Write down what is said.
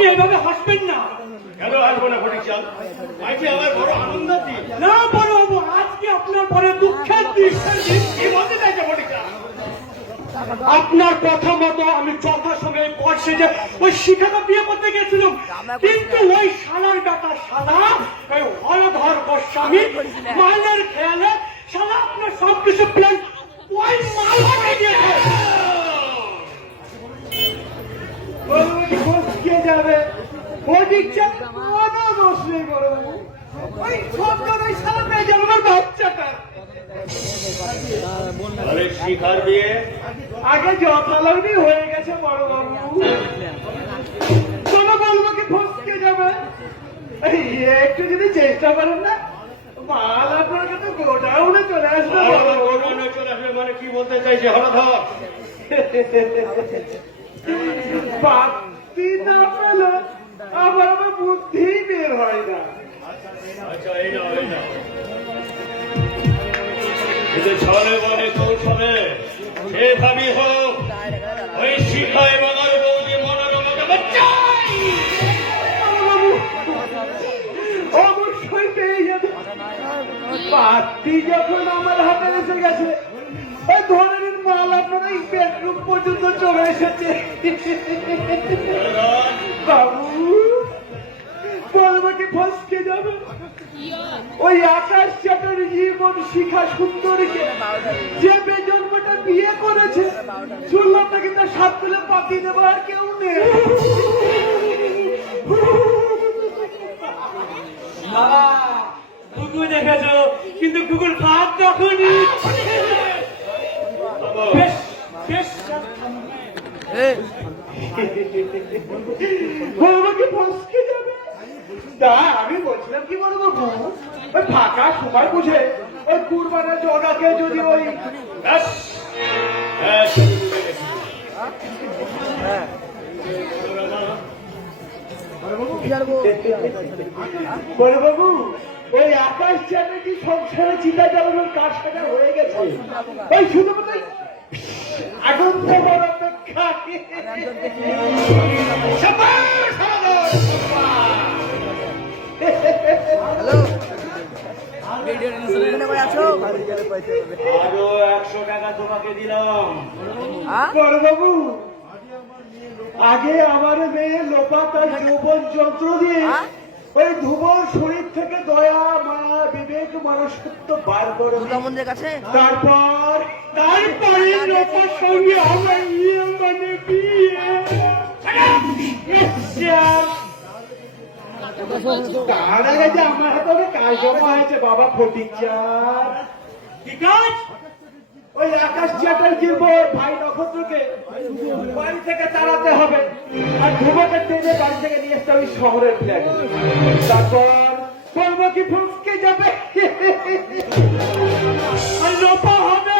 আপনি এইভাবে হাসবেন না। কেন আসবো না ফটিকচাঁদ? আজকে আমার বড় আনন্দ দিন। না বড় বাবু, আজকে আপনার পরে দুঃখের দিন। কি বলতে চাইছে ফটিকচাঁদ? আপনার কথা মতো আমি যথাসময়ে বর্ষে যে ওই শিখাটা বিয়ে করতে গেছিলাম, কিন্তু ওই শালার ডাটা শালা ওই হলধর গোস্বামী মালের খেয়ালে শালা আপনার সবকিছু প্ল্যান ওই মাল হয়ে গিয়েছে। কে যাবে ফটিকচাঁদ? কোনো দোষ নেই বড় বাবু, ওই ছোট্ট ওই সারা পেয়ে যাবে আমার বাচ্চাটা। আরে শিখার বিয়ে আগে যথালগ্নি হয়ে গেছে বড় বাবু, কোনো বলবো কি ফসকে যাবে? এই একটু যদি চেষ্টা করেন না, মাল আপনার কাছে গোডাউনে চলে আসবে বড় বাবু। গোডাউনে চলে আসবে মানে কি বলতে চাইছে হলধর? বাতি না পেলে আবার আমার বুদ্ধি বের হয় না। আচ্ছা এই না কিন্তু ছলে বলে কৌশলে সেভাবে হোক ওই শিখা এবং আর বৌদি মনোরমাকে বাঁচাই। অবশ্যই পেয়ে যাবে। বাতি যখন আমার হাতে এসে গেছে, ওই ধরনের মাল আপনার এই বেডরুম পর্যন্ত চলে এসেছে। বাবু বলবে কি ফসকে যাবে? ওই আকাশ চ্যাটার্জি এবং শিখা সুন্দরীকে যে বেজন্মটা বিয়ে করেছে, শুনলাম নাকি তার সাত তুলে পাতি দেবো আর কেউ নেই। বাবা কুকুর দেখেছো, কিন্তু কুকুর ভাত তখনই বেশ বেশ বলবো কি ফসকে যাবে? তা আমি বলছিলাম কি বলবো, ওই ফাঁকা সময় বুঝে ওই কুরবানের জগাকে যদি ওই ব্যাস, ব্যাস, বলে বাবু ওই আকাশ চ্যাটার্জি সংসারে চিতা জ্বালানোর কাজ সাজা হয়ে গেছে, ওই শুধুমাত্র আগুন দেওয়ার অপেক্ষা। সাবাস, হলধর, আরো 100 টাকা তোমাকে দিলাম। বড় বাবু আগে আমার মেয়ে লোপা তার যৌবন যন্ত্র দিয়ে ওই ধুবর শরীর থেকে দয়া মায়া বিবেক মনুষ্যত্ব বার করে তারপরে লোপার সঙ্গে আমার ইয়ে মানে বিয়ে। তার আগে যে আমার হাতে অনেক কাজ জমা হয়েছে বাবা ফটিকচাঁদ। কি কাজ? ওই আকাশ চ্যাটার্জির বউ ভাই নক্ষত্রকে বাড়ি থেকে তাড়াতে হবে, আর ধ্রুবকে টেনে বাড়ি থেকে নিয়ে আসতে হবে শহরের ফ্ল্যাটে। তারপর বলবো কি ফুসকে যাবে আর লোপা হবে